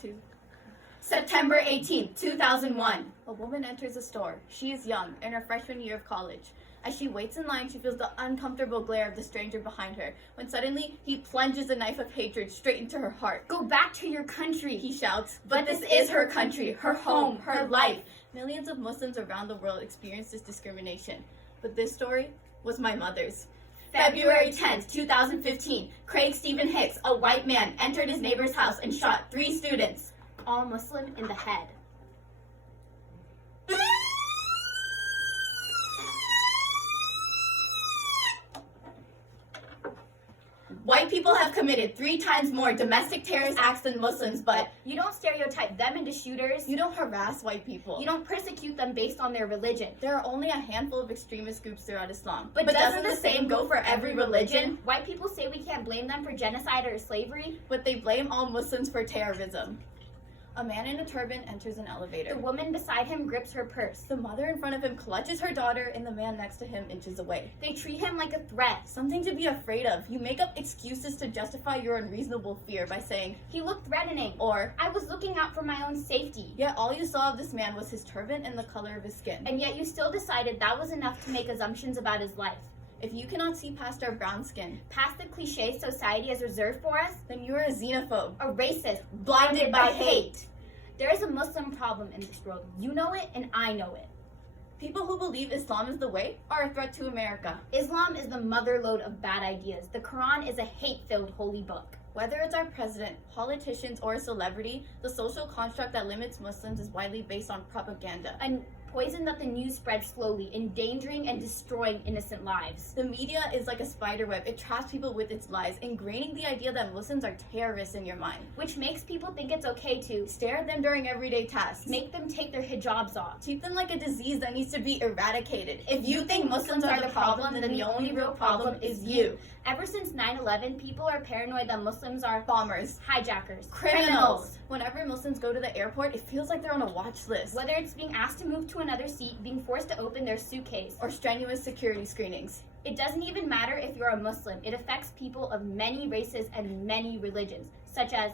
2. September 18th, 2001. A woman enters a store. She is young, in her freshman year of college. As she waits in line, she feels the uncomfortable glare of the stranger behind her, when suddenly he plunges a knife of hatred straight into her heart. "Go back to your country," he shouts. But this is her country, her home, her life. Millions of Muslims around the world experience this discrimination. But this story was my mother's. February 10th, 2015, Craig Stephen Hicks, a white man, entered his neighbor's house and shot 3 students. All Muslim in the head. White people have committed 3 times more domestic terrorist acts than Muslims, but you don't stereotype them into shooters. You don't harass white people. You don't persecute them based on their religion. There are only a handful of extremist groups throughout Islam. But doesn't the same go for every religion? White people say we can't blame them for genocide or slavery, but they blame all Muslims for terrorism. A man in a turban enters an elevator. The woman beside him grips her purse. The mother in front of him clutches her daughter, and the man next to him inches away. They treat him like a threat. Something to be afraid of. You make up excuses to justify your unreasonable fear by saying, "He looked threatening," or "I was looking out for my own safety." Yet all you saw of this man was his turban and the color of his skin. And yet you still decided that was enough to make assumptions about his life. If you cannot see past our brown skin, past the cliches society has reserved for us, then you are a xenophobe, a racist, blinded by hate. There is a Muslim problem in this world. You know it, and I know it. People who believe Islam is the way are a threat to America. Islam is the motherlode of bad ideas. The Quran is a hate-filled holy book. Whether it's our president, politicians, or a celebrity, the social construct that limits Muslims is widely based on propaganda. A poison that the news spreads slowly, endangering and destroying innocent lives. The media is like a spider web. It traps people with its lies, ingraining the idea that Muslims are terrorists in your mind. Which makes people think it's okay to stare at them during everyday tasks, make them take their hijabs off, treat them like a disease that needs to be eradicated. If you think Muslims are the problem, then the only real problem is you. Ever since 9/11, people are paranoid that Muslims are bombers, hijackers, criminals. Whenever Muslims go to the airport, it feels like they're on a watch list. Whether it's being asked to move to another seat, being forced to open their suitcase, or strenuous security screenings. It doesn't even matter if you're a Muslim. It affects people of many races and many religions, such as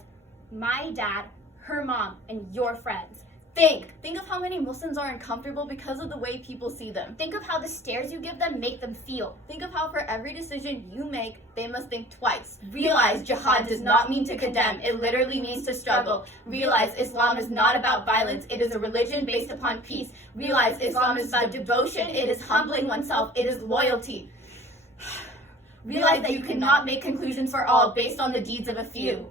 my dad, her mom, and your friends. Think of how many Muslims are uncomfortable because of the way people see them. Think of how the stares you give them make them feel. Think of how for every decision you make, they must think twice. Realize jihad does not mean to condemn. It literally means to struggle. Realize Islam is not about violence. It is a religion based upon peace. Realize Islam is about devotion. It is humbling oneself. It is loyalty. Realize that you cannot make conclusions for all based on the deeds of a few.